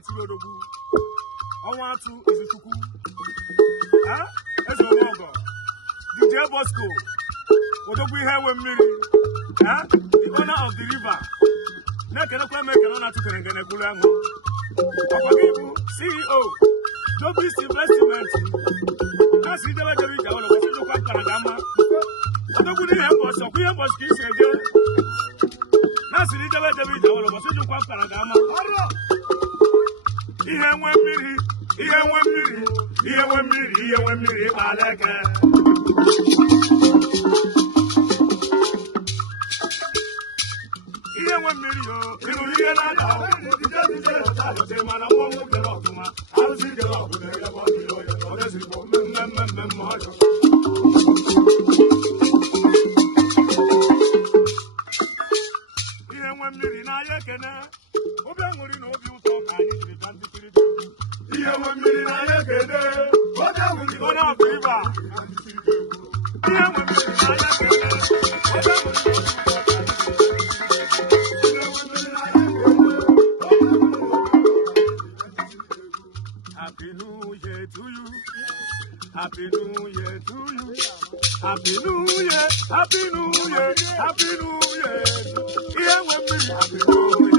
Tilodogu. I want to is a cuckoo. Huh? As a logo. DJ Bosco. What do we have with me? Huh? The owner of the river. Nakanoka make an honor to Kanganekulango. CEO. Dobis Investment. That's the way we go. What's the local Panama? What do we have was a queer was kissing again? That's the way we go. What's the local Panama? Here when me, here when me, here when me, here when me, I like it. Here when me, you hear that now. The man I want to get off to my house, you get off with the body, or does it go? Here when me, I can. Here when me, I can. What are we going to do? Here when me, I can. Happy New Year to you. Happy New Year to you. Happy New Year. Happy New Year. Happy New Year. Here when me, Happy New Year.